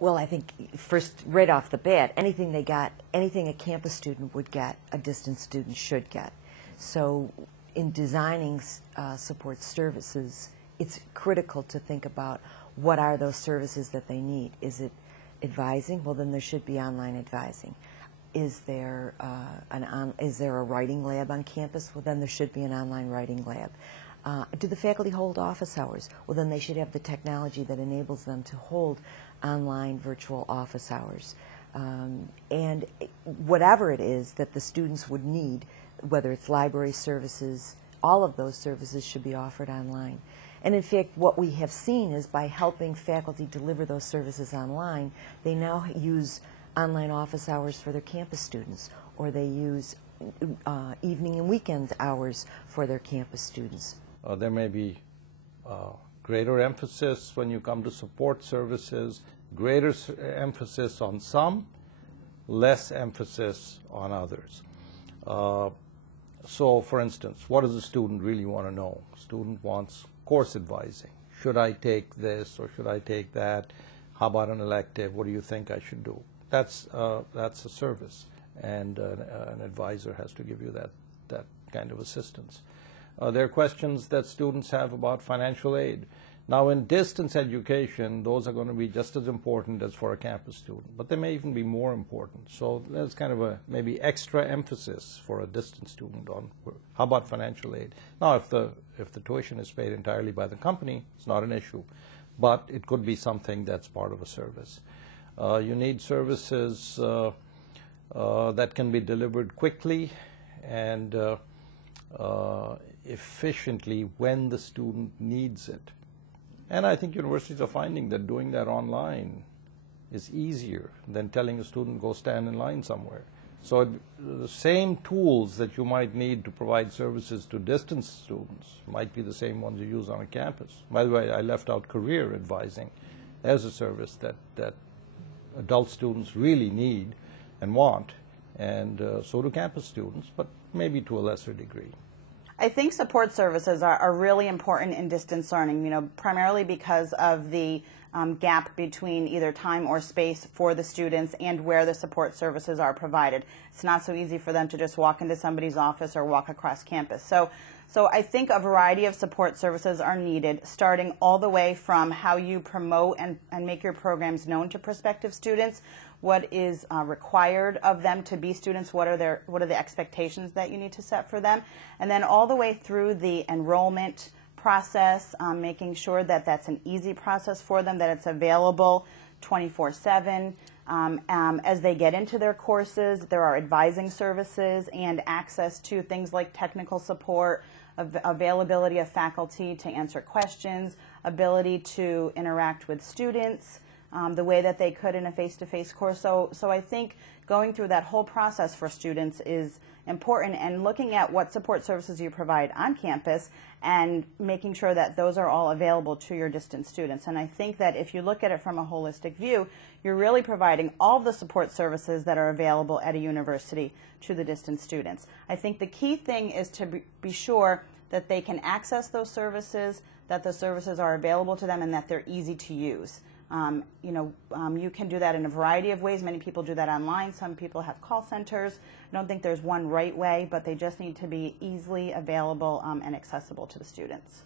Well, I think first, right off the bat, anything a campus student would get, a distance student should get. So in designing support services, it's critical to think about what are those services that they need. Is it advising? Well, then there should be online advising. Is there a writing lab on campus? Well, then there should be an online writing lab. Do the faculty hold office hours? Well, then they should have the technology that enables them to hold online virtual office hours. And whatever it is that the students would need, whether it's library services, all of those services should be offered online. And in fact, what we have seen is by helping faculty deliver those services online, they now use online office hours for their campus students, or they use evening and weekend hours for their campus students. There may be greater emphasis when you come to support services, greater emphasis on some, less emphasis on others. So, for instance, what does the student really want to know? Student wants course advising. Should I take this or should I take that? How about an elective? What do you think I should do? That's a service, and an advisor has to give you that kind of assistance. There are questions that students have about financial aid. Now, in distance education, those are going to be just as important as for a campus student, but they may even be more important. So there's kind of a maybe extra emphasis for a distance student on how about financial aid. Now, if the tuition is paid entirely by the company, it's not an issue, but it could be something that's part of a service. You need services that can be delivered quickly and efficiently when the student needs it. And I think universities are finding that doing that online is easier than telling a student go stand in line somewhere. So the same tools that you might need to provide services to distance students might be the same ones you use on a campus. By the way, I left out career advising as a service that adult students really need and want, and so do campus students, but maybe to a lesser degree. I think support services are really important in distance learning, primarily because of the gap between either time or space for the students and where the support services are provided. It's not so easy for them to just walk into somebody's office or walk across campus. So I think a variety of support services are needed, starting all the way from how you promote and make your programs known to prospective students, what is required of them to be students, what are the expectations that you need to set for them, and then all the way through the enrollment process, making sure that that's an easy process for them, that it's available 24/7. As they get into their courses, there are advising services and access to things like technical support, availability of faculty to answer questions, ability to interact with students the way that they could in a face-to-face course. So I think going through that whole process for students is important, and looking at what support services you provide on campus and making sure that those are all available to your distance students. And I think that if you look at it from a holistic view, you're really providing all the support services that are available at a university to the distance students. I think the key thing is to be sure that they can access those services, that the services are available to them, and that they're easy to use. You can do that in a variety of ways. Many people do that online. Some people have call centers. I don't think there's one right way, but they just need to be easily available and accessible to the students.